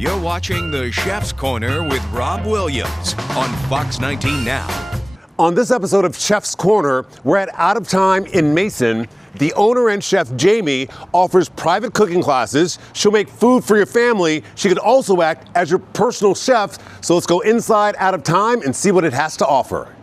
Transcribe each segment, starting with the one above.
You're watching The Chef's Corner with Rob Williams on Fox 19 Now. On this episode of Chef's Corner, we're at Out of Thyme in Mason. The owner and chef, Jaime, offers private cooking classes. She'll make food for your family. She could also act as your personal chef. So let's go inside Out of Thyme and see what it has to offer.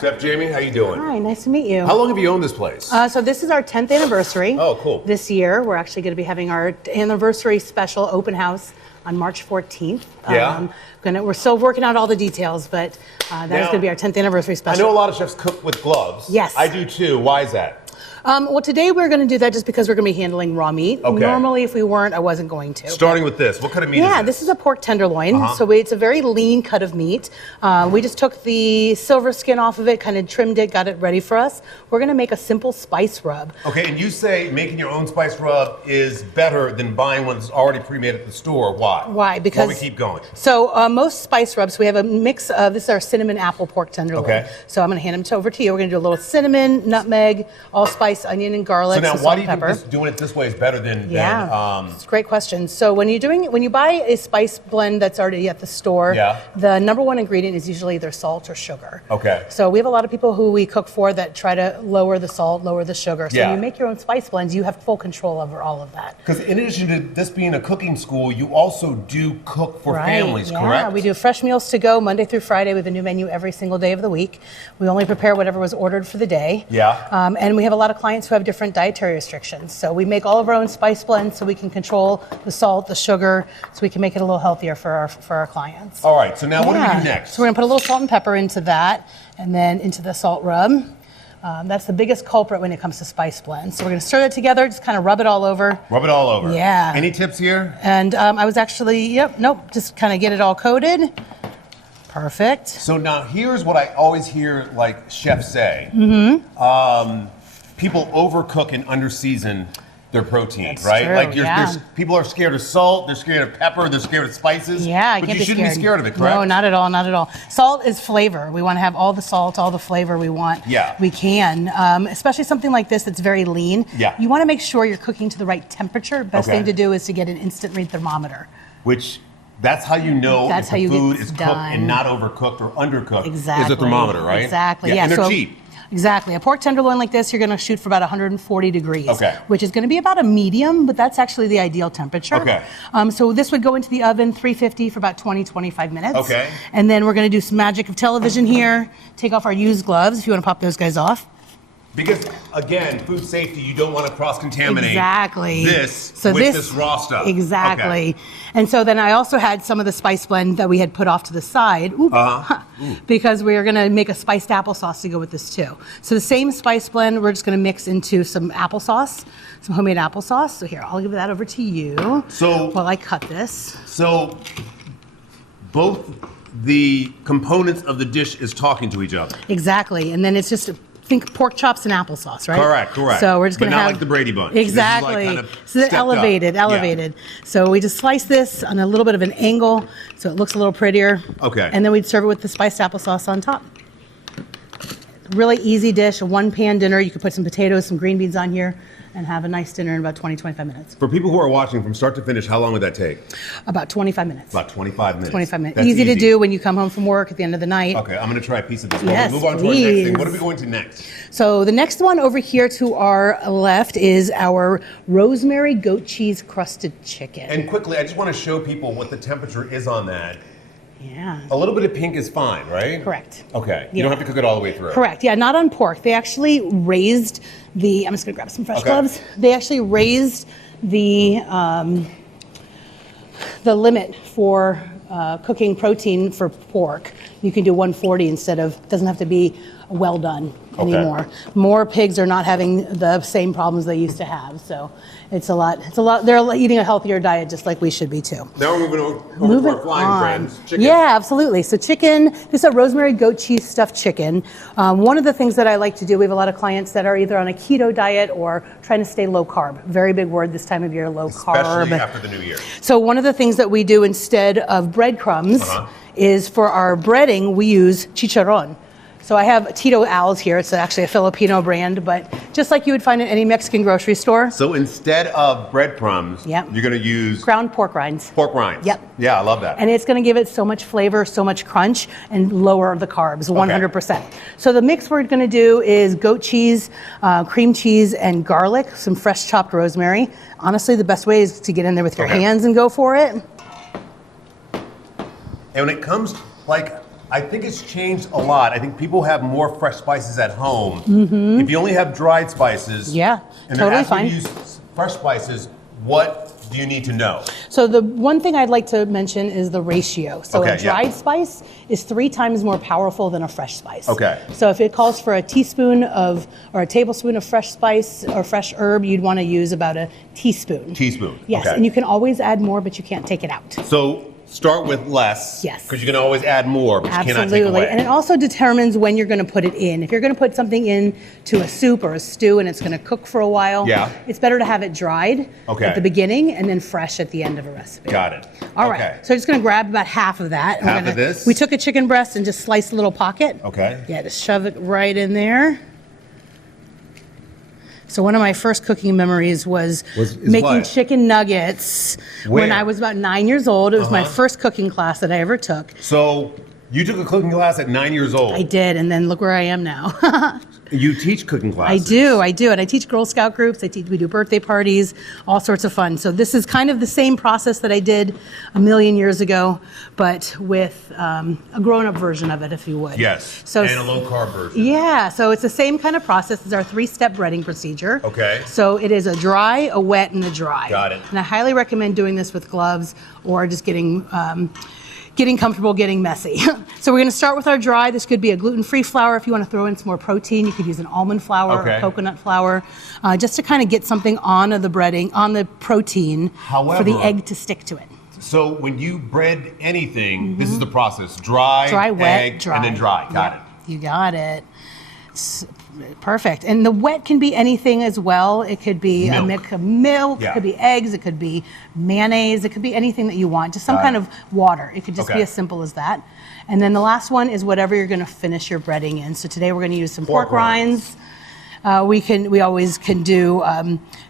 Chef Jaime, how you doing? Hi, nice to meet you. How long have you owned this place? So this is our 10th anniversary. Oh, cool. This year, we're actually going to be having our anniversary special open house on March 14th. Yeah. We're still working out all the details, but that is going to be our 10th anniversary special. I know a lot of chefs cook with gloves. Yes. I do too. Why is that? Well, today we're going to do that just because we're going to be handling raw meat. Okay. Normally, if we weren't, I wasn't going to. Starting with this, what kind of meat is this? Yeah, this is a pork tenderloin. So it's a very lean cut of meat. We just took the silver skin off of it, kind of trimmed it, got it ready for us. We're going to make a simple spice rub. Okay, and you say making your own spice rub is better than buying one that's already pre-made at the store. Why? Why? Because we keep going. So most spice rubs, we have a mix of, this is our cinnamon apple pork tenderloin. Okay. So I'm going to hand them over to you. We're going to do a little cinnamon, nutmeg, allspice, onion, and garlic. So now, some why salt, do you pepper. think doing it this way is better than? It's a great question. So when you buy a spice blend that's already at the store, the number one ingredient is usually either salt or sugar. Okay. So we have a lot of people who we cook for that try to lower the salt, lower the sugar. So when you make your own spice blends, you have full control over all of that. Because in addition to this being a cooking school, you also do cook for families, correct? Yeah, we do fresh meals to go Monday through Friday. We have a new menu every single day of the week. We only prepare whatever was ordered for the day. Yeah. And we have a lot of clients who have different dietary restrictions. So we make all of our own spice blends so we can control the salt, the sugar, so we can make it a little healthier for our clients. All right, so now what do we do next? So we're gonna put a little salt and pepper into that, and then into the salt rub. That's the biggest culprit when it comes to spice blends. So we're gonna stir that together, just kind of rub it all over. Rub it all over. Yeah. Any tips here? And I was actually, just kind of get it all coated. Perfect. So now here's what I always hear like chefs say. People overcook and underseason their protein, That's right? true, Like people are scared of salt, they're scared of pepper, they're scared of spices. Yeah, but you shouldn't be scared of it, correct? No, not at all, not at all. Salt is flavor. We want to have all the salt, all the flavor we want. Yeah. We can, especially something like this that's very lean. Yeah. You want to make sure you're cooking to the right temperature. Best thing to do is to get an instant read thermometer. That's how you know That's if how the you food get is cooked done. and not overcooked or undercooked. Exactly. Is a thermometer, right? Exactly. Yeah, Yeah. and they're so, cheap. Exactly. A pork tenderloin like this, you're going to shoot for about 140 degrees, Okay. which is going to be about a medium, but that's actually the ideal temperature. Okay. So this would go into the oven, 350 for about 20, 25 minutes. Okay. And then we're going to do some magic of television here. Take off our used gloves if you want to pop those guys off. Because, again, food safety, you don't want to cross-contaminate this with this raw stuff. Exactly. Okay. And so then I also had some of the spice blend that we had put off to the side because we are going to make a spiced applesauce to go with this too. So the same spice blend, we're just going to mix into some applesauce, some homemade applesauce. So here, I'll give that over to you while I cut this. So both the components of the dish is talking to each other. Exactly. And then it's just think pork chops and applesauce, right? Correct. So we're just going to have like the Brady Bunch. Exactly. This is like so they're elevated. Yeah. So we just slice this on a little bit of an angle so it looks a little prettier. Okay. And then we'd serve it with the spiced applesauce on top. Really easy dish, a one-pan dinner. You could put some potatoes, some green beans on here, and have a nice dinner in about 20, 25 minutes. For people who are watching from start to finish, how long would that take? About 25 minutes. About 25 minutes. 25 minutes. That's easy to do when you come home from work at the end of the night. Okay, I'm going to try a piece of this. Yes, we'll move on to our next thing. What are we going to next? So the next one over here to our left is our rosemary goat cheese crusted chicken. And quickly, I just want to show people what the temperature is on that. Yeah. A little bit of pink is fine, right? Correct. Okay. You don't have to cook it all the way through. Correct. Yeah, not on pork. They actually raised the, I'm just going to grab some fresh gloves. They actually raised the limit for cooking protein for pork. You can do 140 instead of, doesn't have to be well done anymore. More pigs are not having the same problems they used to have. So it's a lot, they're eating a healthier diet just like we should be too. Now we're moving to our flying friends, chicken. Yeah, absolutely. So chicken, this is a rosemary goat cheese stuffed chicken. One of the things that I like to do, we have a lot of clients that are either on a keto diet or trying to stay low carb. Very big word this time of year, low carb. Especially after the new year. So one of the things that we do instead of breadcrumbs is for our breading, we use chicharron. So I have Tito Al's here. It's actually a Filipino brand, but just like you would find in any Mexican grocery store. So instead of breadcrumbs, Yep. you're going to use Ground pork rinds. pork rinds. Yep. Yeah, I love that. And it's going to give it so much flavor, so much crunch, and lower the carbs, 100%. So the mix we're going to do is goat cheese, cream cheese, and garlic, some fresh chopped rosemary. Honestly, the best way is to get in there with your hands and go for it. And when it comes, I think it's changed a lot. I think people have more fresh spices at home. Mm-hmm. If you only have dried spices, and totally fine. You use fresh spices, what do you need to know? So the one thing I'd like to mention is the ratio. So a dried spice is 3 times more powerful than a fresh spice. Okay. So if it calls for a teaspoon or a tablespoon of fresh spice or fresh herb, you'd want to use about a teaspoon. Teaspoon. Yes, okay. and you can always add more, but you can't take it out. So start with less. Yes. Because you can always add more, but you cannot take away. And it also determines when you're going to put it in. If you're going to put something in to a soup or a stew and it's going to cook for a while, it's better to have it dried at the beginning and then fresh at the end of a recipe. Got it. All right. So I'm just going to grab about half of that. Half of this? We took a chicken breast and just sliced a little pocket. Okay. Yeah, just shove it right in there. So one of my first cooking memories was making chicken nuggets when I was about 9 years old. It was my first cooking class that I ever took. So you took a cooking class at 9 years old? I did, and then look where I am now. You teach cooking classes? I do, and I teach Girl Scout groups. We do birthday parties, all sorts of fun. So this is kind of the same process that I did a million years ago, but with a grown-up version of it, if you would. Yes, so, and a low-carb version. Yeah, so it's the same kind of process as our 3-step breading procedure. Okay. So it is a dry, a wet, and a dry. Got it. And I highly recommend doing this with gloves or just getting comfortable, getting messy. So we're going to start with our dry. This could be a gluten-free flour. If you want to throw in some more protein, you could use an almond flour or coconut flour, just to kind of get something on the breading, on the protein, for the egg to stick to it. So when you bread anything, this is the process: dry, wet, egg, dry. and then dry. Got it. You got it. It's perfect. And the wet can be anything as well. It could be a mix of milk, it could be eggs, it could be mayonnaise, it could be anything that you want, just some kind of water. It could just be as simple as that. And then the last one is whatever you're going to finish your breading in. So today we're going to use some pork rinds. We always can do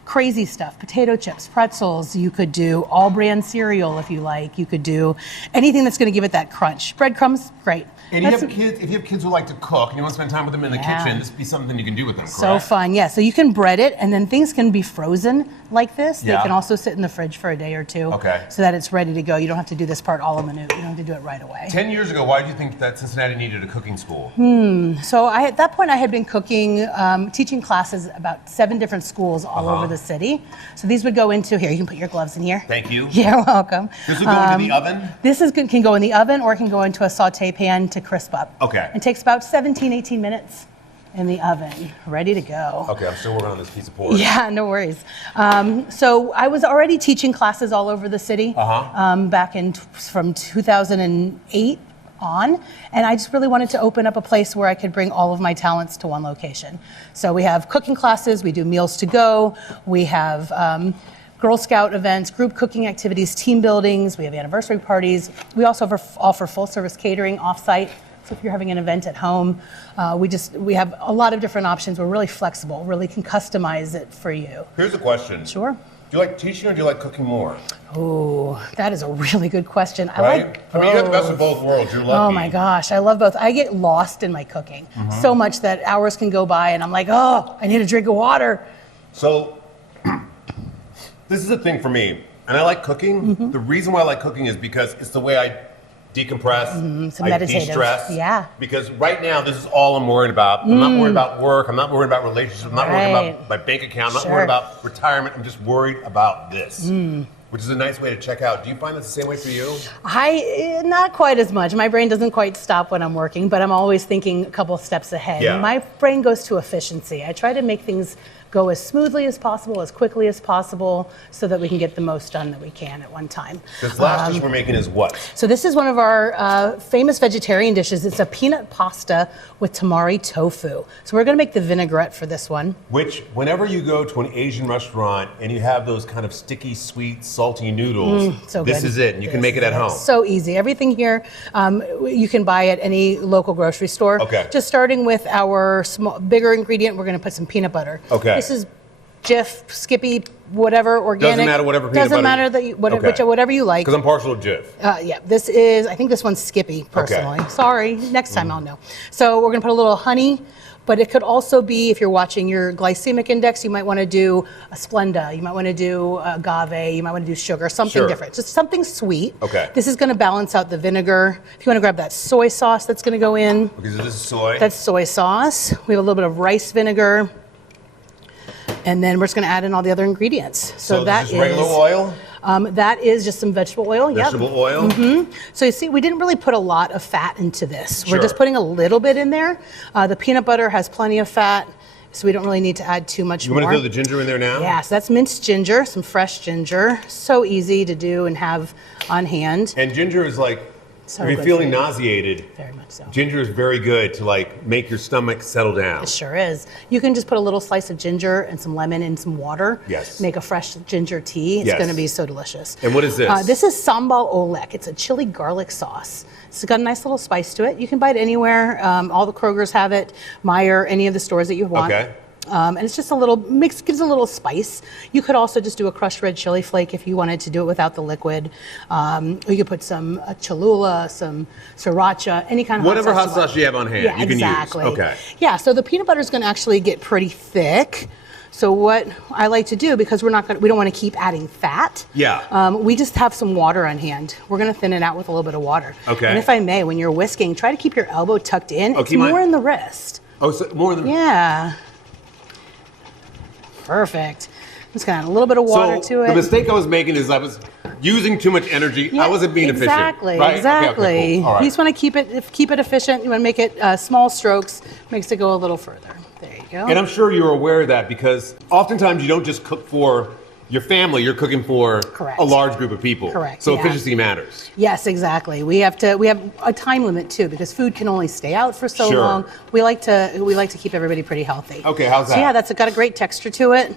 crazy stuff, potato chips, pretzels. You could do all brand cereal if you like. You could do anything that's going to give it that crunch. Breadcrumbs, great. And if you have kids who like to cook and you want to spend time with them in the kitchen, this would be something you can do with them, correct? So fun, yeah. So you can bread it, and then things can be frozen like this. They can also sit in the fridge for a day or two so that it's ready to go. You don't have to do this part a la minute. You don't have to do it right away. 10 years ago, why did you think that Cincinnati needed a cooking school? So at that point, I had been cooking, teaching classes about 7 different schools all over the city. So these would go into, here, you can put your gloves in here. Thank you. You're welcome. This would go into the oven? This can go in the oven, or it can go into a saute pan to crisp up. Okay. It takes about 17, 18 minutes in the oven, ready to go. Okay, I'm still working on this piece of pork. Yeah, no worries. So I was already teaching classes all over the city back from 2008 on, and I just really wanted to open up a place where I could bring all of my talents to one location. So we have cooking classes, we do meals to go, we have Girl Scout events, group cooking activities, team buildings, we have anniversary parties. We also offer full service catering off-site. So if you're having an event at home, we have a lot of different options. We're really flexible, really can customize it for you. Here's a question. Sure. Do you like teaching or do you like cooking more? Oh, that is a really good question. I like both. I mean, you have the best of both worlds. You're lucky. Oh my gosh, I love both. I get lost in my cooking so much that hours can go by and I'm like, oh, I need a drink of water. So this is a thing for me, and I like cooking. The reason why I like cooking is because it's the way I decompress, I de-stress. Yeah. Because right now, this is all I'm worried about. I'm not worried about work. I'm not worried about relationships. I'm not worried about my bank account. I'm not worried about retirement. I'm just worried about this, which is a nice way to check out. Do you find that's the same way for you? Not quite as much. My brain doesn't quite stop when I'm working, but I'm always thinking a couple steps ahead. Yeah. My brain goes to efficiency. I try to make things go as smoothly as possible, as quickly as possible, so that we can get the most done that we can at one time. This last dish we're making is what? So this is one of our famous vegetarian dishes. It's a peanut pasta with tamari tofu. So we're going to make the vinaigrette for this one. Which, whenever you go to an Asian restaurant and you have those kind of sticky, sweet, salty noodles, so this good. is it. And you can make it at home. So easy. Everything here you can buy at any local grocery store. Okay. Just starting with our bigger ingredient, we're going to put some peanut butter. Okay. This is Jif, Skippy, whatever, organic. Doesn't matter, whatever peanut Doesn't butter. matter that whatever you like. Because I'm partial to Jif. Yeah, this is, I think this one's Skippy, personally. Okay. Sorry, next time I'll know. So we're gonna put a little honey, but it could also be, if you're watching your glycemic index, you might wanna do a Splenda, you might wanna do agave, you might wanna do sugar, something different. Just something sweet. Okay. This is gonna balance out the vinegar. If you wanna grab that soy sauce that's gonna go in. Okay, so this is soy. That's soy sauce. We have a little bit of rice vinegar. And then we're just going to add in all the other ingredients. So that this is regular oil? That is just some vegetable oil. Vegetable oil? Mm-hmm. So you see, we didn't really put a lot of fat into this. Sure. We're just putting a little bit in there. The peanut butter has plenty of fat, so we don't really need to add too much more. You want to throw the ginger in there now? Yeah, so that's minced ginger, some fresh ginger. So easy to do and have on hand. And ginger is like, So if you're good feeling for you. nauseated, Very much so. ginger is very good to like make your stomach settle down. It sure is. You can just put a little slice of ginger and some lemon and some water. Yes. Make a fresh ginger tea. It's Yes. going to be so delicious. And what is this? This is sambal olek. It's a chili garlic sauce. It's got a nice little spice to it. You can buy it anywhere. All the Krogers have it. Meijer, any of the stores that you want. Okay. And it's just a little gives a little spice. You could also just do a crushed red chili flake if you wanted to do it without the liquid. You could put some Cholula, some sriracha, any kind of Whatever hot hot sauce you have on hand, yeah, you can exactly. use. Okay. Yeah, so the peanut butter is going to actually get pretty thick. So what I like to do, because we don't want to keep adding fat. Yeah. We just have some water on hand. We're going to thin it out with a little bit of water. Okay. And if I may, when you're whisking, try to keep your elbow tucked in. It's keep more mine- in the wrist. Oh, so more than Yeah. Perfect. I'm just going to add a little bit of water to it. The mistake I was making is I was using too much energy. Yeah, I wasn't being efficient. Exactly, Right? exactly. Okay, cool. All right. You just want to keep it efficient. You want to make it small strokes, makes it go a little further. There you go. And I'm sure you're aware of that because oftentimes you don't just cook for your family, you're cooking for Correct. a large group of people. Correct, So yeah. efficiency matters. Yes, exactly. We have a time limit too, because food can only stay out for so Sure. long. We like to keep everybody pretty healthy. Okay, how's that? So yeah, that's got a great texture to it.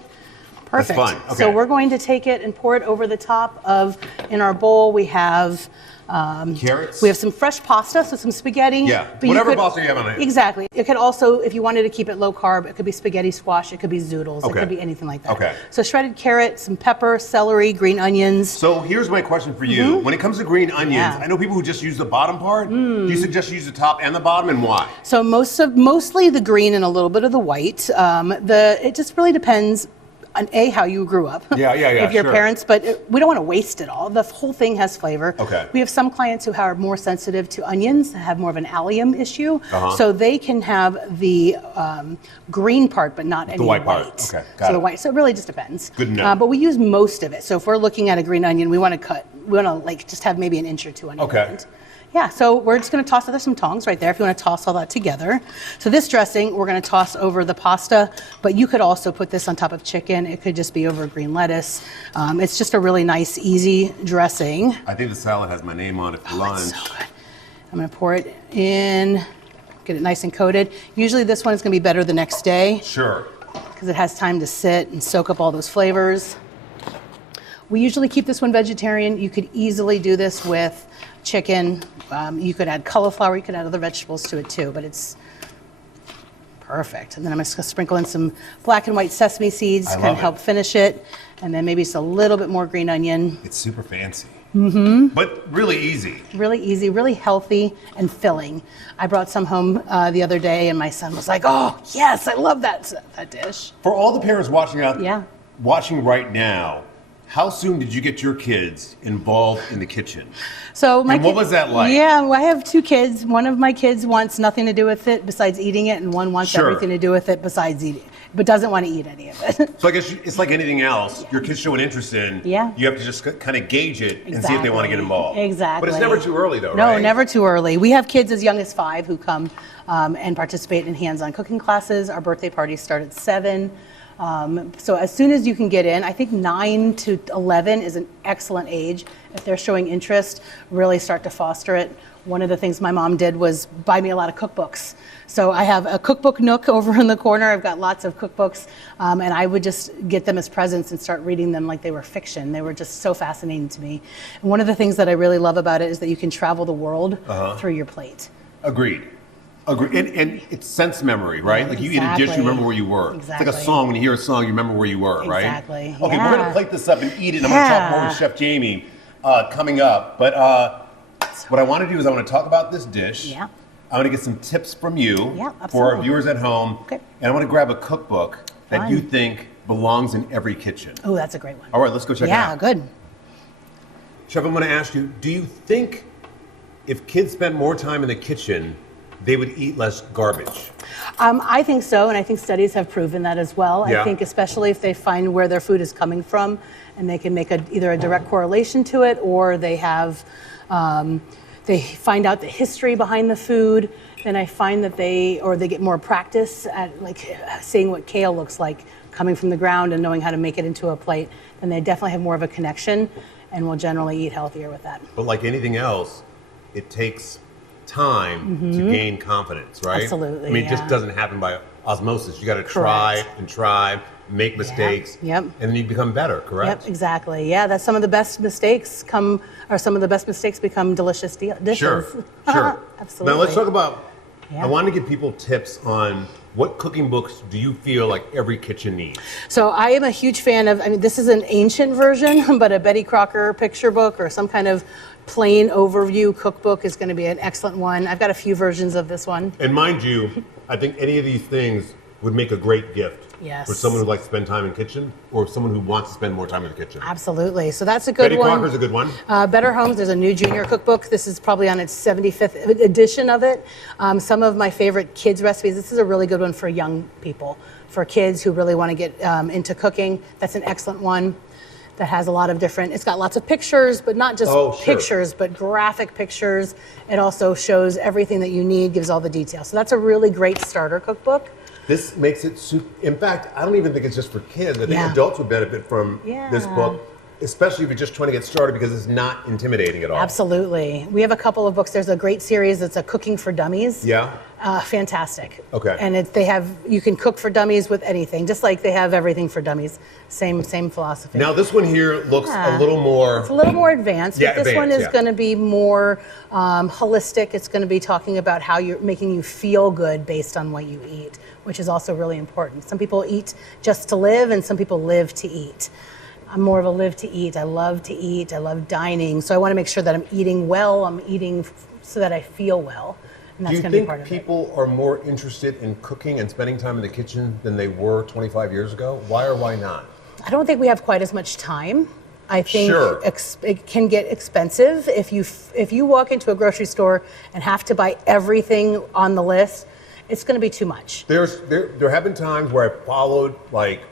Perfect. fine, okay. So we're going to take it and pour it over the top of. In our bowl, we have. Carrots? We have some fresh pasta, so some spaghetti. Yeah, But whatever pasta you have on hand. Exactly. It could also, if you wanted to keep it low carb, it could be spaghetti squash, it could be zoodles, Okay. it could be anything like that. Okay. So shredded carrot, some pepper, celery, green onions. So here's my question for you. When it comes to green onions, Yeah. I know people who just use the bottom part. Do you suggest you use the top and the bottom, and why? So mostly the green and a little bit of the white. It just really depends on how you grew up. Yeah, If your sure. parents, but we don't want to waste it all. The whole thing has flavor. Okay. We have some clients who are more sensitive to onions, have more of an allium issue, so they can have the green part, but not any white part. Okay, got so the it. white. So it really just depends. Good to know. But we use most of it. So if we're looking at a green onion, we want to like just have maybe an inch or two on Okay. each end. Yeah, so we're just going to toss, there's some tongs right there if you want to toss all that together. So this dressing, we're going to toss over the pasta, but you could also put this on top of chicken. It could just be over green lettuce. It's just a really nice, easy dressing. I think the salad has my name on it for lunch. It's so good. I'm going to pour it in, get it nice and coated. Usually this one is going to be better the next day Sure. because it has time to sit and soak up all those flavors. We usually keep this one vegetarian. You could easily do this with chicken. You could add cauliflower. You could add other vegetables to it too, but it's perfect. And then I'm just going to sprinkle in some black and white sesame seeds to kind love of it. help finish it. And then maybe just a little bit more green onion. It's super fancy. Mm-hmm. But really easy. Really easy, really healthy and filling. I brought some home the other day and my son was like, oh, yes, I love that dish. For all the parents watching Yeah. watching right now, how soon did you get your kids involved in the kitchen? So And what was that like? Yeah, well, I have two kids. One of my kids wants nothing to do with it besides eating it, and one wants Sure. everything to do with it besides eating, but doesn't want to eat any of it. So I guess it's like anything else. Your kids show an interest in. Yeah. You have to just kind of gauge it and see if they want to get involved. Exactly. But it's never too early, though, No, right? never too early. We have kids as young as 5 who come and participate in hands-on cooking classes. Our birthday parties start at 7. So as soon as you can get in, I think 9 to 11 is an excellent age. If they're showing interest, really start to foster it. One of the things my mom did was buy me a lot of cookbooks. So I have a cookbook nook over in the corner. I've got lots of cookbooks, and I would just get them as presents and start reading them like they were fiction. They were just so fascinating to me. And one of the things that I really love about it is that you can travel the world through your plate. Agreed. And it's sense memory, right? Like you eat a dish, you remember where you were. Exactly. It's like a song. When you hear a song, you remember where you were, right? Exactly. Okay, we're going to plate this up and eat it. And I'm going to talk more with Chef Jaime coming up. But what I want to do is I want to talk about this dish. Yeah. I want to get some tips from you Yeah, for our viewers at home. Okay. And I want to grab a cookbook that Fine. you think belongs in every kitchen. Oh, that's a great one. All right, let's go check it out. Yeah, good. Chef, I'm going to ask you, do you think if kids spent more time in the kitchen, they would eat less garbage? I think so, and I think studies have proven that as well. Yeah. I think especially if they find where their food is coming from, and they can make either a direct correlation to it, or they have, they find out the history behind the food, then I find that they get more practice at like seeing what kale looks like coming from the ground and knowing how to make it into a plate, then they definitely have more of a connection and will generally eat healthier with that. But like anything else, it takes time to gain confidence, right? Absolutely, I mean, it just doesn't happen by osmosis. You got to try and try, make mistakes, Yep. and then you become better, correct? Yep, exactly. Yeah, that's some of the best mistakes become delicious dishes. Sure. Absolutely. Now let's talk about, Yeah. I want to give people tips on what cooking books do you feel like every kitchen needs? So I am a huge fan of, this is an ancient version, but a Betty Crocker picture book or some kind of plain overview cookbook is going to be an excellent one. I've got a few versions of this one. And mind you, I think any of these things would make a great gift Yes. for someone who likes to spend time in the kitchen or someone who wants to spend more time in the kitchen. Absolutely. So that's a good Betty one. Crocker's a good one. Better Homes, there's a new junior cookbook. This is probably on its 75th edition of it. Some of my favorite kids' recipes. This is a really good one for young people, for kids who really want to get into cooking. That's an excellent one that has a lot of different, it's got lots of pictures, but not just pictures, but graphic pictures. It also shows everything that you need, gives all the details. So that's a really great starter cookbook. This makes it super. In fact, I don't even think it's just for kids. I think adults would benefit from this book, especially if you're just trying to get started because it's not intimidating at all. Absolutely. We have a couple of books. There's a great series that's a Cooking for Dummies. Yeah. Fantastic. Okay. And you can cook for dummies with anything, just like they have everything for dummies. Same philosophy. Now this one here looks a little more. It's a little more advanced. Yeah, but this one is advanced, going to be more holistic. It's going to be talking about how you're making you feel good based on what you eat, which is also really important. Some people eat just to live, and some people live to eat. I'm more of a live to eat. I love to eat. I love dining. So I want to make sure that I'm eating well. I'm eating so that I feel well. And that's Do going you to be part think of it. people are more interested in cooking and spending time in the kitchen than they were 25 years ago? Why or why not? I don't think we have quite as much time. I think Sure. it can get expensive if you walk into a grocery store and have to buy everything on the list. It's going to be too much. There have been times where I followed like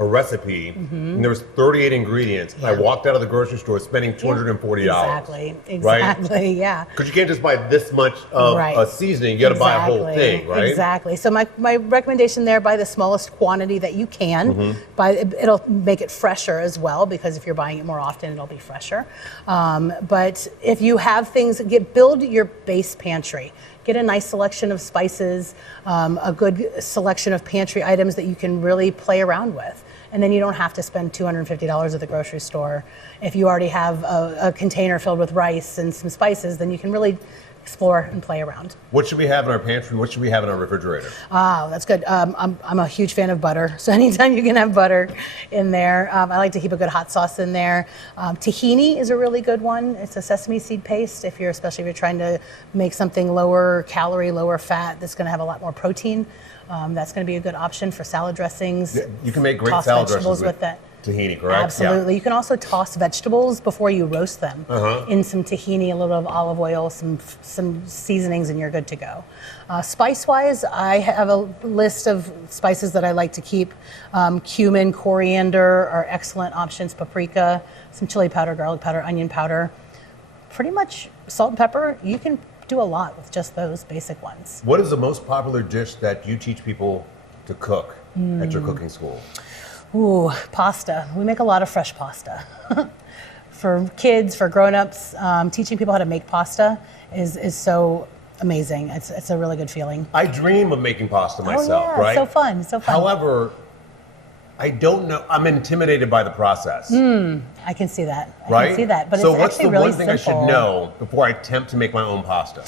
a recipe and there was 38 ingredients and I walked out of the grocery store spending $240. Exactly, Right? yeah. Because you can't just buy this much of a seasoning, you got to buy a whole thing, right? Exactly. So my recommendation there, buy the smallest quantity that you can. It'll make it fresher as well, because if you're buying it more often, it'll be fresher. But if you have things, build your base pantry. Get a nice selection of spices, a good selection of pantry items that you can really play around with. And then you don't have to spend $250 at the grocery store. If you already have a container filled with rice and some spices, then you can really explore and play around. What should we have in our pantry? What should we have in our refrigerator? Oh, that's good. I'm a huge fan of butter, so anytime you can have butter in there. I like to keep a good hot sauce in there. Tahini is a really good one. It's a sesame seed paste, especially if you're trying to make something lower calorie, lower fat, that's going to have a lot more protein. That's going to be a good option for salad dressings. Yeah, you can make great toss salad vegetables dressings with that. Tahini, correct? Absolutely. You can also toss vegetables before you roast them in some tahini, a little of olive oil, some seasonings, and you're good to go. Spice-wise, I have a list of spices that I like to keep. Cumin, coriander are excellent options. Paprika, some chili powder, garlic powder, onion powder. Pretty much salt and pepper. You can do a lot with just those basic ones. What is the most popular dish that you teach people to cook? at your cooking school? Ooh, pasta. We make a lot of fresh pasta. For kids, for grown-ups, teaching people how to make pasta is so amazing. It's a really good feeling. I dream of making pasta myself, right? So fun, so fun. However, I don't know. I'm intimidated by the process. I can see that. I right? can see that. But so it's what's actually the really one thing simple. I should know before I attempt to make my own pasta?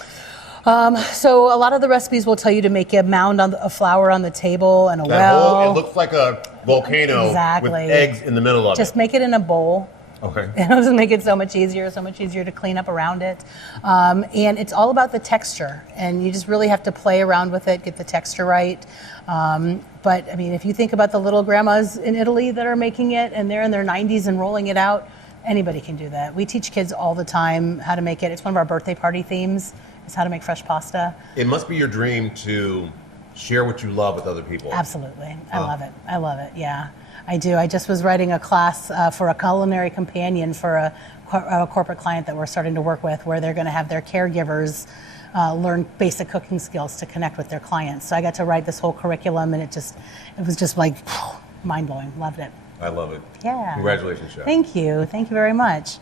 So a lot of the recipes will tell you to make a mound of flour on the table and a well. It looks like a volcano Exactly. with eggs in the middle of Just it. make it in a bowl. Okay. It'll just make it so much easier to clean up around it. And it's all about the texture. And you just really have to play around with it, get the texture right. But I mean, if you think about the little grandmas in Italy that are making it and they're in their 90s and rolling it out, anybody can do that. We teach kids all the time how to make it. It's one of our birthday party themes, is how to make fresh pasta. It must be your dream to share what you love with other people. Absolutely. I love it. I love it. Yeah, I do. I just was writing a class for a culinary companion for a corporate client that we're starting to work with, where they're going to have their caregivers learn basic cooking skills to connect with their clients. So I got to write this whole curriculum, and it was just like mind-blowing. Loved it. I love it. Yeah. Congratulations, Chef. Thank you. Thank you very much.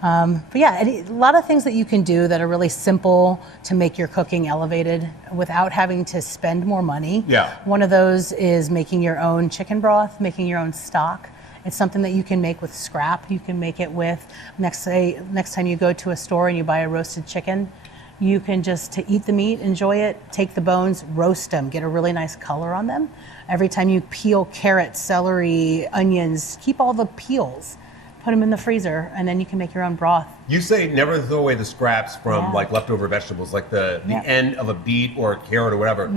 But yeah, a lot of things that you can do that are really simple to make your cooking elevated without having to spend more money. Yeah. One of those is making your own chicken broth, making your own stock. It's something that you can make with scrap. You can make it with, next time you go to a store and you buy a roasted chicken, you can just, to eat the meat, enjoy it, take the bones, roast them, get a really nice color on them. Every time you peel carrots, celery, onions, keep all the peels, put them in the freezer, and then you can make your own broth. You say never throw away the scraps from Yeah. like leftover vegetables, like the Yeah. end of a beet or a carrot or whatever.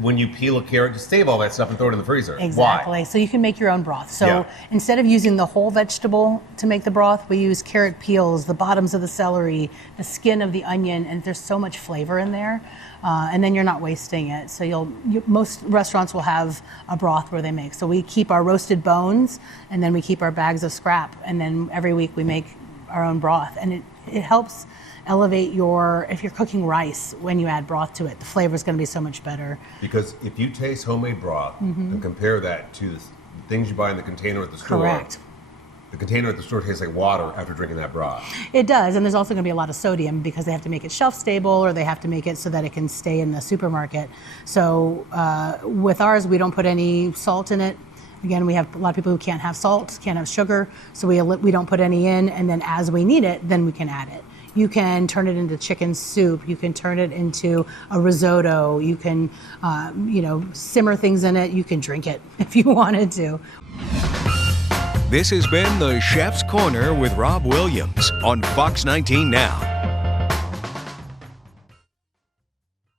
When you peel a carrot, just save all that stuff and throw it in the freezer. Exactly. Why? So you can make your own broth. So Yeah. instead of using the whole vegetable to make the broth, we use carrot peels, the bottoms of the celery, the skin of the onion, and there's so much flavor in there. And then you're not wasting it. So most restaurants will have a broth where they make. So we keep our roasted bones, and then we keep our bags of scrap, and then every week we make our own broth. And it helps elevate if you're cooking rice, when you add broth to it, the flavor is going to be so much better. Because if you taste homemade broth and compare that to the things you buy in the container at the store, Correct. the container at the store tastes like water after drinking that broth. It does, and there's also going to be a lot of sodium because they have to make it shelf stable, or they have to make it so that it can stay in the supermarket. So with ours, we don't put any salt in it. Again, we have a lot of people who can't have salt, can't have sugar, so we don't put any in, and then as we need it, then we can add it. You can turn it into chicken soup. You can turn it into a risotto. You can, simmer things in it. You can drink it if you wanted to. This has been the Chef's Corner with Rob Williams on Fox 19 Now.